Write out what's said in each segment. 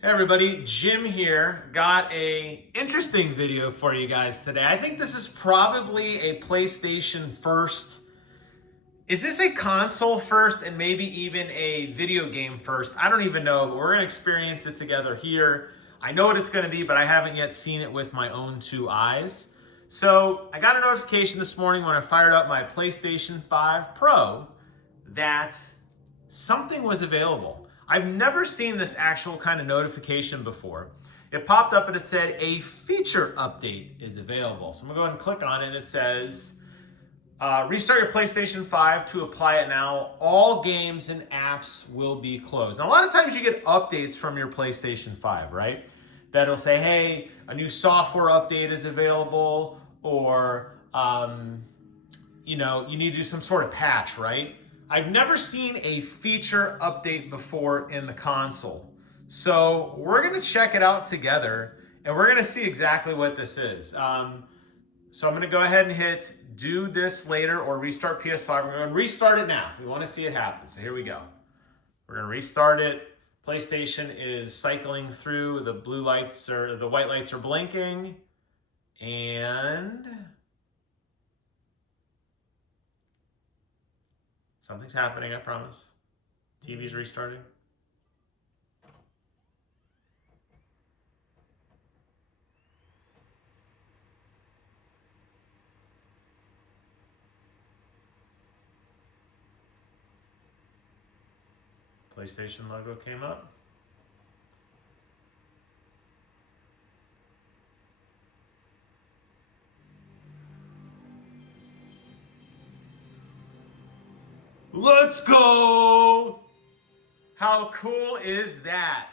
Hey everybody, Jim here. Got a interesting video for you guys today. I think this is probably a PlayStation first. Is this a console first and maybe even a video game first? I don't even know, but we're going to experience it together here. I know what it's going to be, but I haven't yet seen it with my own two eyes. So I got a notification this morning when I fired up my PlayStation 5 Pro that something was available. I've never seen this actual kind of notification before. It popped up and it said a feature update is available. So I'm gonna go ahead and click on it. It says, restart your PlayStation 5 to apply it now. All games and apps will be closed. Now, a lot of times you get updates from your PlayStation 5, right? That'll say, hey, a new software update is available, or, you need to do some sort of patch, right? I've never seen a feature update before in the console. So we're gonna check it out together and we're gonna see exactly what this is. So I'm gonna go ahead and hit do this later or restart PS5. We're gonna restart it now. We wanna see it happen. So here we go. We're gonna restart it. PlayStation is cycling through, the blue lights or the white lights are blinking, and something's happening, I promise. TV's restarting. PlayStation logo came up. Let's go! How cool is that?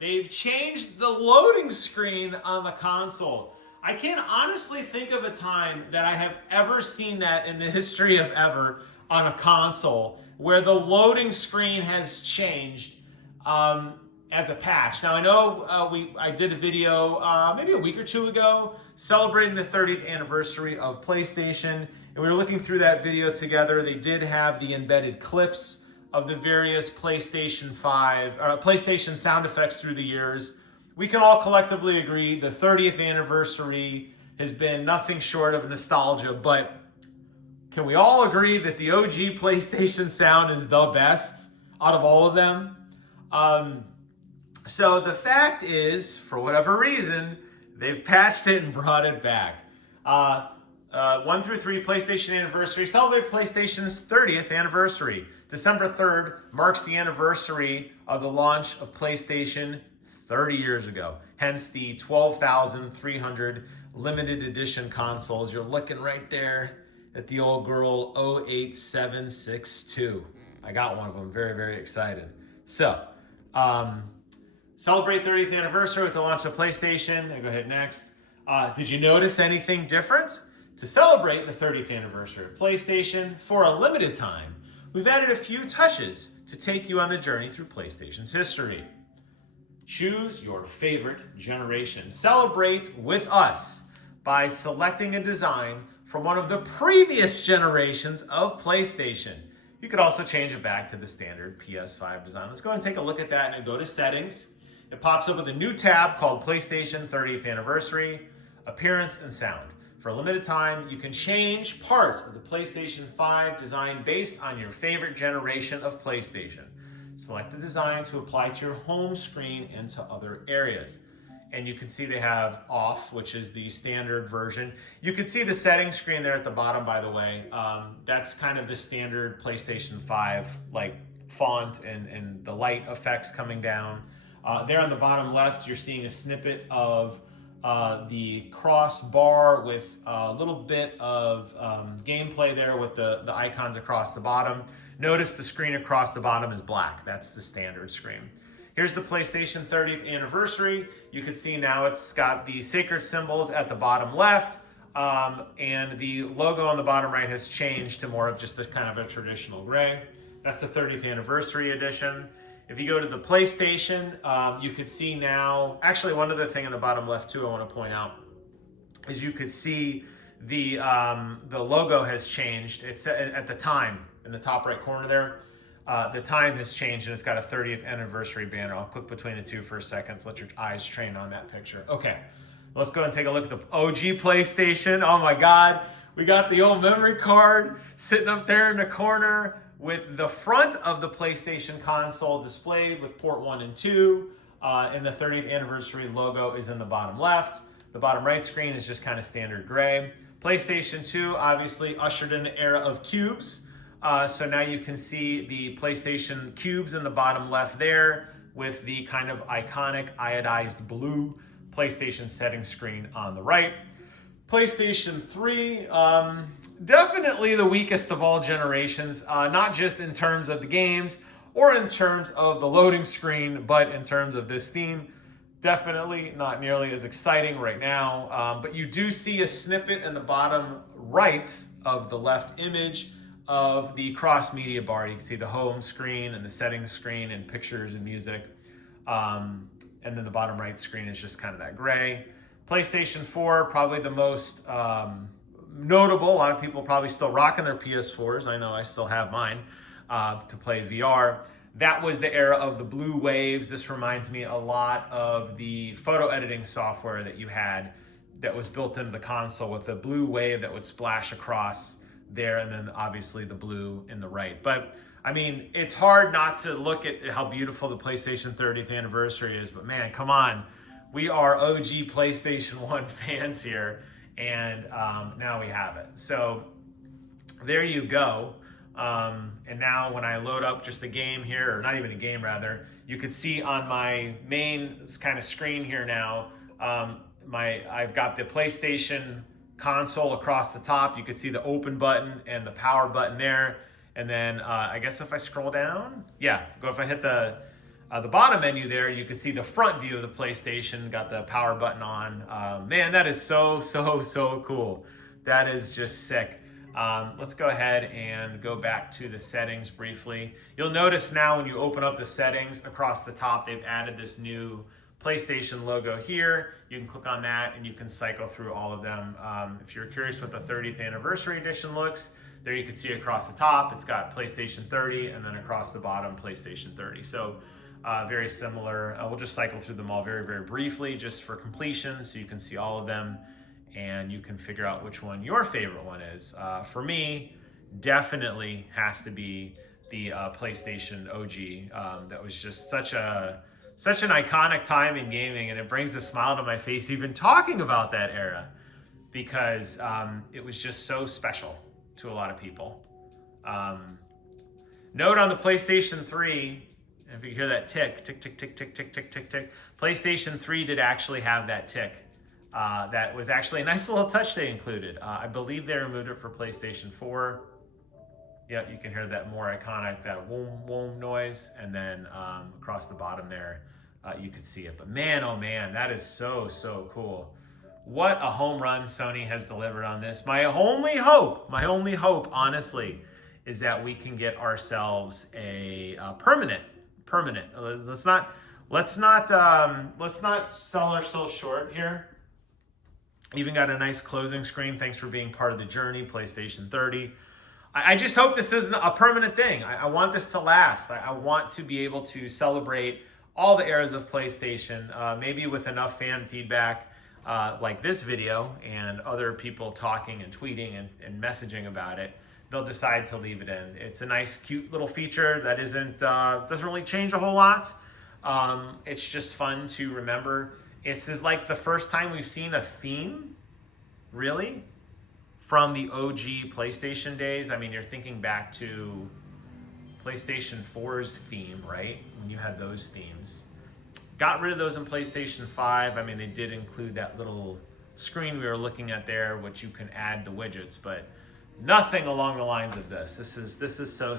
They've changed the loading screen on the console. I can't honestly think of a time that I have ever seen that in the history of ever on a console, where the loading screen has changed as a patch. Now I know I did a video maybe a week or two ago celebrating the 30th anniversary of PlayStation, and we were looking through that video together. They did have the embedded clips of the various PlayStation sound effects through the years. We can all collectively agree the 30th anniversary has been nothing short of nostalgia, but can we all agree that the OG PlayStation sound is the best out of all of them? So the fact is, for whatever reason, they've patched it and brought it back. 1 through 3 PlayStation anniversary. Celebrate PlayStation's 30th anniversary. December 3rd marks the anniversary of the launch of PlayStation 30 years ago. Hence the 12,300 limited edition consoles. You're looking right there at the old girl 08762. I got one of them. Very, very excited. So, celebrate 30th anniversary with the launch of PlayStation. I go ahead next. Did you notice anything different? To celebrate the 30th anniversary of PlayStation, for a limited time, we've added a few touches to take you on the journey through PlayStation's history. Choose your favorite generation. Celebrate with us by selecting a design from one of the previous generations of PlayStation. You could also change it back to the standard PS5 design. Let's go ahead and take a look at that and go to settings. It pops up with a new tab called PlayStation 30th Anniversary, Appearance and Sound. For a limited time, you can change parts of the PlayStation 5 design based on your favorite generation of PlayStation. Select the design to apply to your home screen and to other areas. And you can see they have off, which is the standard version. You can see the settings screen there at the bottom, by the way. That's kind of the standard PlayStation 5 like font and the light effects coming down. There on the bottom left, you're seeing a snippet of the crossbar with a little bit of gameplay there with the icons across the bottom. Notice the screen across the bottom is black. That's the standard screen. Here's the PlayStation 30th anniversary. You can see now it's got the sacred symbols at the bottom left, and the logo on the bottom right has changed to more of just a kind of a traditional gray. That's the 30th anniversary edition. If you go to the PlayStation, you could see now, actually one other thing in the bottom left too I want to point out, is you could see the logo has changed. It's at the time in the top right corner there. the time has changed and it's got a 30th anniversary banner. I'll click between the two for a second, so let your eyes train on that picture. Okay, let's go and take a look at the OG PlayStation. Oh my God, we got the old memory card sitting up there in the corner with the front of the PlayStation console displayed with port 1 and 2, and the 30th anniversary logo is in the bottom left. The bottom right screen is just kind of standard gray. PlayStation 2 obviously ushered in the era of cubes. So now you can see the PlayStation cubes in the bottom left there with the kind of iconic iodized blue PlayStation settings screen on the right. PlayStation 3, definitely the weakest of all generations, not just in terms of the games or in terms of the loading screen, but in terms of this theme. Definitely not nearly as exciting right now, but you do see a snippet in the bottom right of the left image of the cross-media bar. You can see the home screen and the settings screen and pictures and music. And then the bottom right screen is just kind of that gray. PlayStation 4, probably the most notable. A lot of people probably still rocking their PS4s. I know I still have mine to play VR. That was the era of the blue waves. This reminds me a lot of the photo editing software that you had that was built into the console with the blue wave that would splash across there, and then obviously the blue in the right. But I mean, it's hard not to look at how beautiful the PlayStation 30th anniversary is, but man, come on. We are OG PlayStation 1 fans here, and now we have it. So there you go. And now when I load up just the game here, or not even a game rather, you could see on my main kind of screen here now, I've got the PlayStation console across the top. You could see the open button and the power button there. And then I guess if I scroll down, if I hit the bottom menu there, you can see the front view of the PlayStation, got the power button on. Man, that is so cool. That is just sick. Let's go ahead and go back to the settings briefly. You'll notice now when you open up the settings across the top, they've added this new PlayStation logo here. You can click on that and you can cycle through all of them. If you're curious what the 30th anniversary edition looks, there you can see across the top, it's got PlayStation 30, and then across the bottom, PlayStation 30. So very similar. We'll just cycle through them all very briefly just for completion so you can see all of them and you can figure out which one your favorite one is. For me, definitely has to be the PlayStation OG. That was just such an iconic time in gaming, and it brings a smile to my face even talking about that era because it was just so special to a lot of people. Note on the PlayStation 3, if you hear that tick, tick, tick, tick, tick, tick, tick, tick, tick, PlayStation 3 did actually have that tick. That was actually a nice little touch they included. I believe they removed it for PlayStation 4. Yep, you can hear that more iconic, that whoom whoom noise, and then across the bottom there, you can see it. But man, oh man, that is so cool. What a home run Sony has delivered on this. My only hope, honestly, is that we can get ourselves a permanent. Let's not sell ourselves short here. Even got a nice closing screen. Thanks for being part of the journey, PlayStation 30. I just hope this isn't a permanent thing. I want this to last. I want to be able to celebrate all the eras of PlayStation, maybe with enough fan feedback like this video and other people talking and tweeting and messaging about it. They'll decide to leave it in. It's a nice, cute little feature that doesn't really change a whole lot. It's just fun to remember. This is like the first time we've seen a theme, really, from the OG PlayStation days. I mean, you're thinking back to PlayStation 4's theme, right? When you had those themes. Got rid of those in PlayStation 5. I mean, they did include that little screen we were looking at there, which you can add the widgets, but nothing along the lines of this. This is so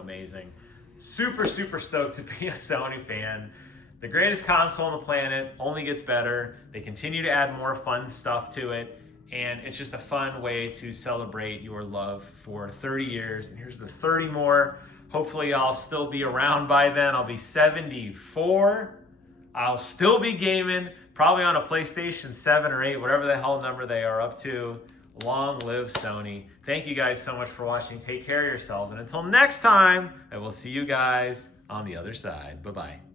amazing. Super stoked to be a Sony fan. The greatest console on the planet, only gets better. They continue to add more fun stuff to it, and it's just a fun way to celebrate your love for 30 years. And here's the 30 more. Hopefully I'll still be around by then. I'll be 74. I'll still be gaming, probably on a PlayStation 7 or 8, whatever the hell number they are up to. Long live Sony. Thank you guys so much for watching. Take care of yourselves. And until next time, I will see you guys on the other side. Bye-bye.